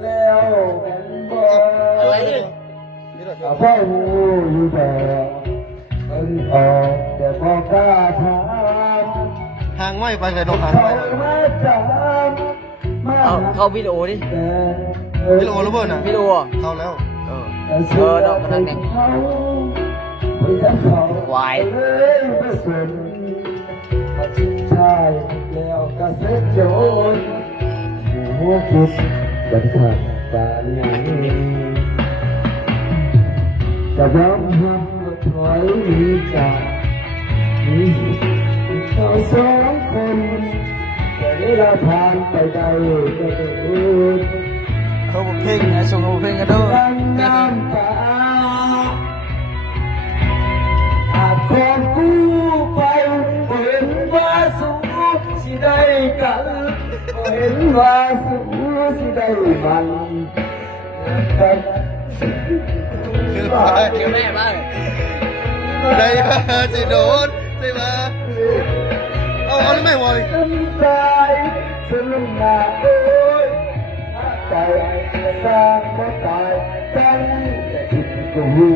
แล้วแม่นบ่อะไรดิพ่อหูอยู่บ่มันออกแต่บ่กล้าถาม ห่างไม่ไปเลยน้องห่าง เขา ไม่ มาจำมา เข้าวิดีโอดิ วิดีโอระเบิดน่ะ วิดีโอ เข้าแล้ว เนาะมันนั่งเนี่ยควาย ใช่แล้วก็เสียโจรหัวพุดบันทัดตาเลี้ยงจะยอมทำถอยหนีจากนี้เราสองคนแต่เวลาผ่านไปได้ก็จะพูด เขาบอกเพลง ส่งโอเพลงกันด้วย ดังน้ำตาอาจคงกู้ไปเห็นว่าสูสิได้กันเห็นว่าสูสิได้มันกัน คือไป เดี๋ยวแม่บ้าง ได้มาสิโดนได้มาเอาแล้วไม่ไหว น้ำตายสลงหน้าโอ้ยใจสร้างก็ตายใจแต่คิดก็รู้